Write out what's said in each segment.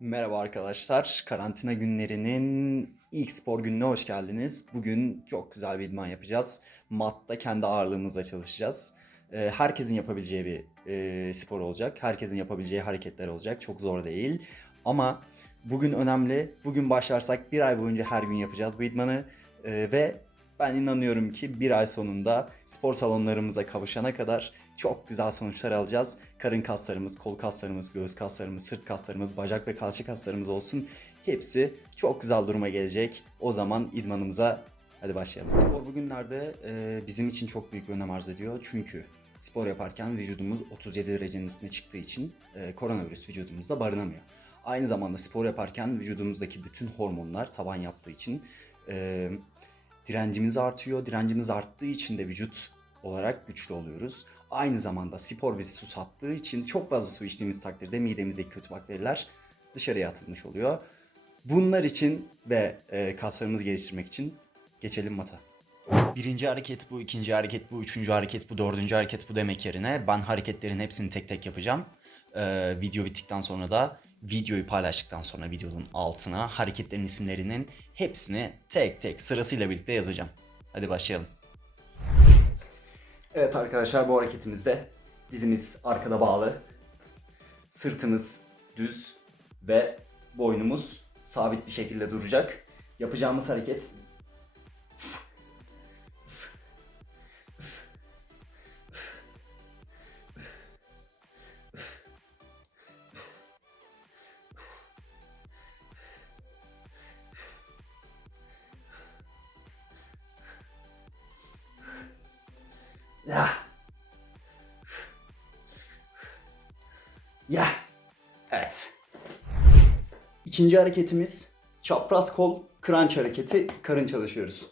Merhaba arkadaşlar. Karantina günlerinin ilk spor gününe hoş geldiniz. Bugün çok güzel bir idman yapacağız. Matta kendi ağırlığımızla çalışacağız. Ee, Herkesin yapabileceği bir e, spor olacak. Herkesin yapabileceği hareketler olacak. Çok zor değil. Ama bugün önemli. Bugün başlarsak bir ay boyunca her gün yapacağız bu idmanı. Ee, Ve ben inanıyorum ki bir ay sonunda spor salonlarımıza kavuşana kadar çok güzel sonuçlar alacağız. Karın kaslarımız, kol kaslarımız, göğüs kaslarımız, sırt kaslarımız, bacak ve kalça kaslarımız olsun. Hepsi çok güzel duruma gelecek. O zaman idmanımıza hadi başlayalım. Spor bugünlerde e, bizim için çok büyük bir önem arz ediyor. Çünkü spor yaparken vücudumuz 37 derecenin üstüne çıktığı için e, koronavirüs vücudumuzda barınamıyor. Aynı zamanda spor yaparken vücudumuzdaki bütün hormonlar taban yaptığı için e, direncimiz artıyor. Direncimiz arttığı için de vücut olarak güçlü oluyoruz. Aynı zamanda spor bizi susattığı için çok fazla su içtiğimiz takdirde midemizdeki kötü bakteriler dışarıya atılmış oluyor. Bunlar için ve e, kaslarımızı geliştirmek için geçelim mata. Birinci hareket bu, ikinci hareket bu, üçüncü hareket bu, dördüncü hareket bu demek yerine ben hareketlerin hepsini tek tek yapacağım. Ee, video bittikten sonra da videoyu paylaştıktan sonra videonun altına hareketlerin isimlerinin hepsini tek tek sırasıyla birlikte yazacağım. Hadi başlayalım. Evet arkadaşlar bu hareketimizde dizimiz arkada bağlı. Sırtımız düz ve boynumuz sabit bir şekilde duracak. Yapacağımız hareket Ya. Ya. Evet. İkinci hareketimiz çapraz kol crunch hareketi. Karın çalışıyoruz.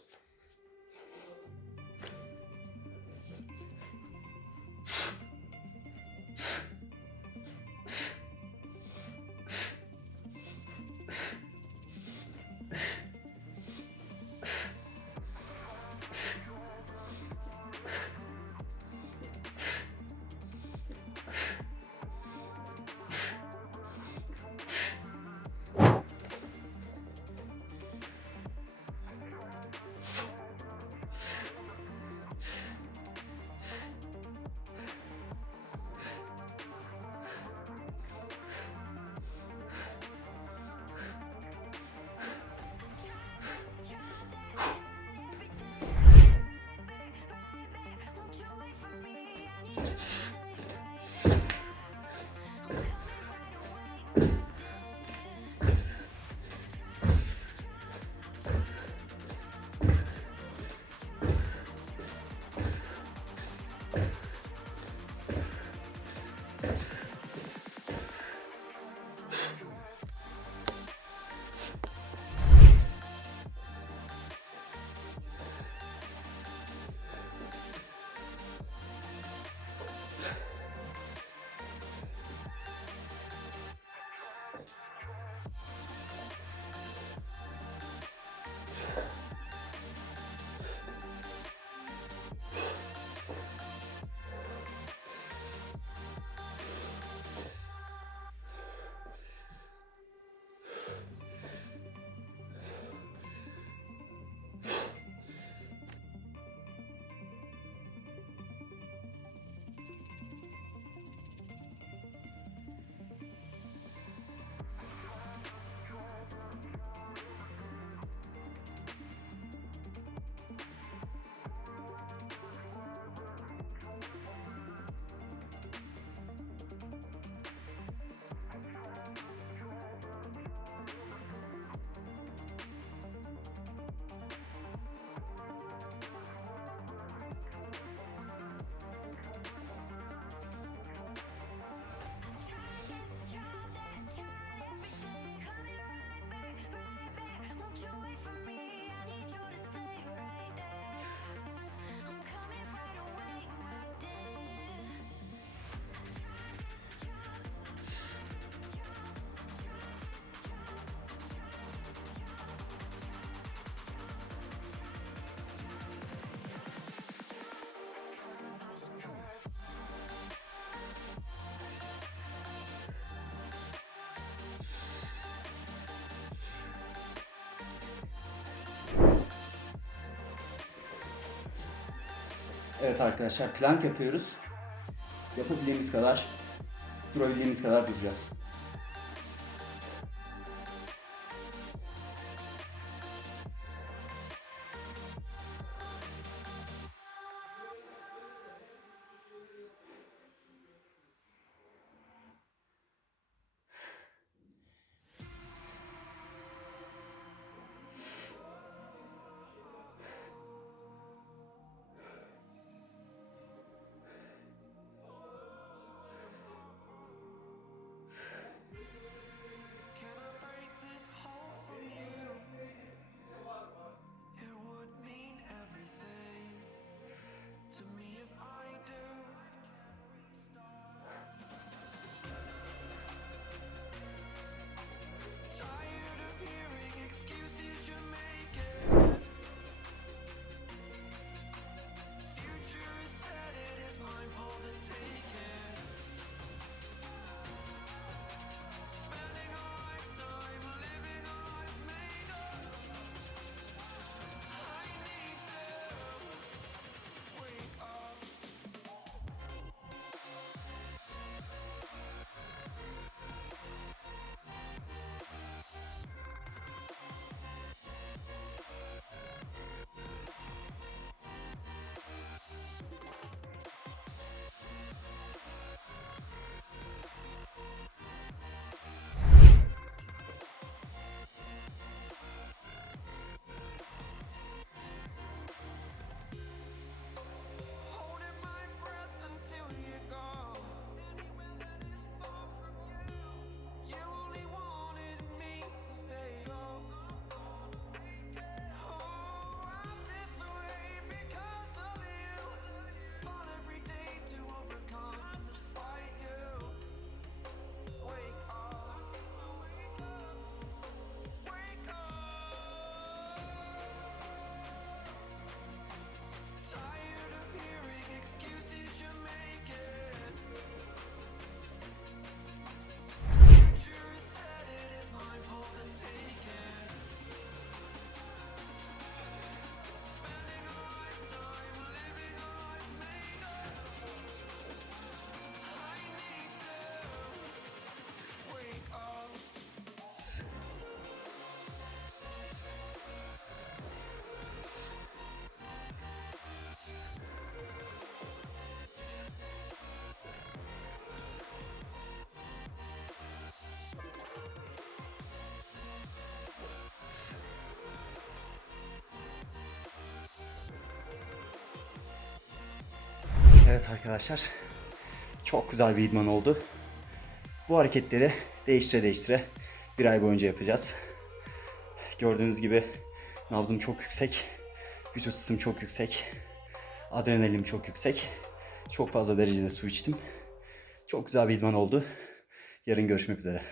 Evet arkadaşlar plank yapıyoruz. Yapabildiğimiz kadar, durabildiğimiz kadar duracağız. Evet arkadaşlar. Çok güzel bir idman oldu. Bu hareketleri değiştire değiştire bir ay boyunca yapacağız. Gördüğünüz gibi nabzım çok yüksek. Vücut ısım çok yüksek. Adrenalinim çok yüksek. Çok fazla derecede su içtim. Çok güzel bir idman oldu. Yarın görüşmek üzere.